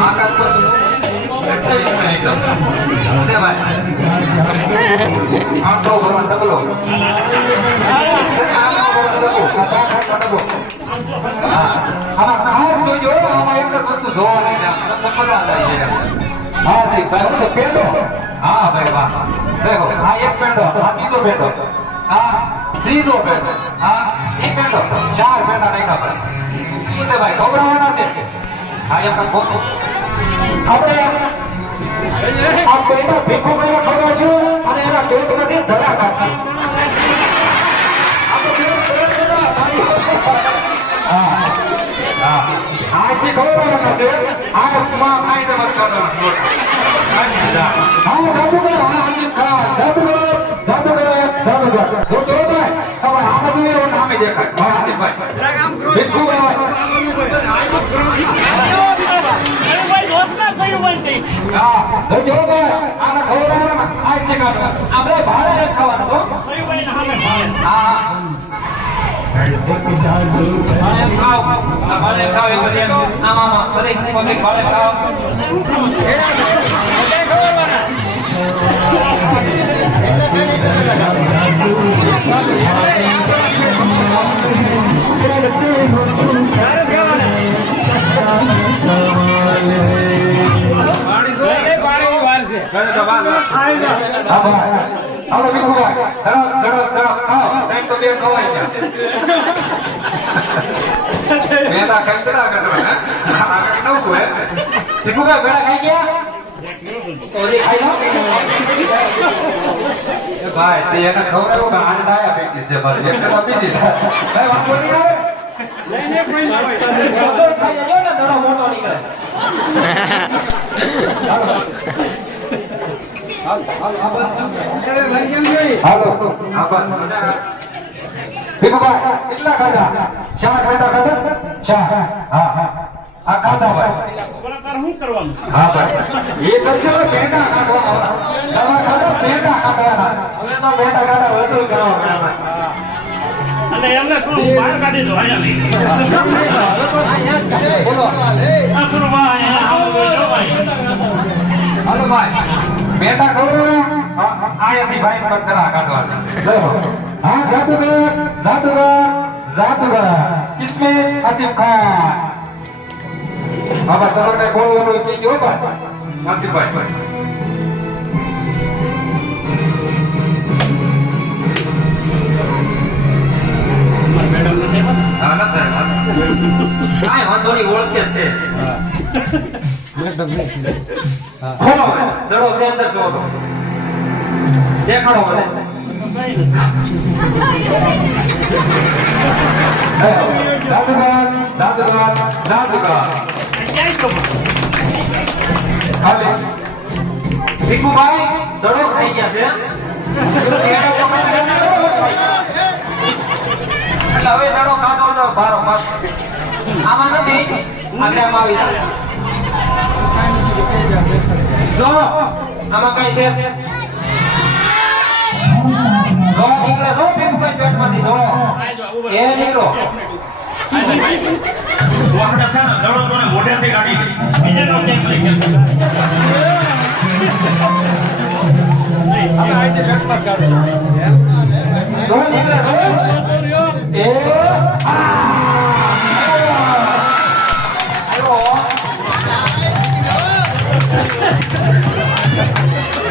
આકાશ પર એકદમ છે ભાઈ આટલો ભરવા ડબલો આમાં ખાસ જોજો આમાં એક વસ્તુ જોવા નહીં મજા આવે હા જી ભાઈ પેંડો હા ભાઈ વાહ દેખો આ એક પેંડો આ બીજો પેંડો આ ત્રીજો પેંડો આ એક પેંડો ચાર પેંડા નાખ્યા ભાઈ છે ભાઈ ખબરવાના છે આ એક ફોટો આપણે આ પેંડા ભીખો ભાઈ ખબર છે અને એના પેટમાંથી ધડા કાઢતા આજથી ખબરવાના છે આ માં કાંઈ મત કરવાનો હા જાદુગર હા હજીબ ખાન જાદુગર જાદુગર જાદુગર જો તો ભાઈ હવે આ બધું એવું નામે દેખાય હા હસીફભાઈ ભીખુભાઈ હા જો ભાઈ આના ખવડાવવાના આજથી કાઢો આપણે ભાડે ખાવાનું તો હા ભાડે ખાવ આમાં બધે પબ્લિક ભાડે ખાવ ભાઈ એને ખવડાવું આંડા પેટી છે બસ એક આપી દીધા ભાઈ વાંધો નહીં આવે લઈને કોઈ ખાઈ જો ને થોડો મોટો નીકળે હાલો ભીખુભાઈ કેટલા ખાધા ચાર પેંડા ખાધા ચાર હા હા આ ખાધા ભાઈ શું કરવાનું હા ભાઈ એ કરજો પેંડા ખાધા દવા ખાધા પેંડા ખાધા હવે તો પેંડા ખાધા વસૂલ કરવાના અને એમને કોણ બહાર કાઢી દો બોલો હાલો ભાઈ પેંડા ખવડાવો આયાથી ભાઈ પર કરા કાઢવાના હા જાદુગર જાદુગર જાદુગર કિસમિસ હસીફ ખાન બાબા સરોને બોલવાનું કે ગયો ભાઈ હસીફભાઈ વાંધો નહીં ઓળખે છે દડો છે અંદર જોવો દેખાડો મને જાદુગર જાદુગર જાદુગર ભીખુભાઈ દડો ખાઈ ગયા છે એટલે હવે દડો ખાધો તો બારો માસ આમાં નથી આગળ આમાં આવી જાય જો આમાં કઈ છે જો નીકળે જો ભીખુભાઈ પેટમાંથી જો એ નીકળો આપણે છે ને દડો તો મોઢેથી કાઢી બીજે નો કેમ લઈ ગયા હવે આ છે પેટમાં કાઢો જો નીકળે જો એ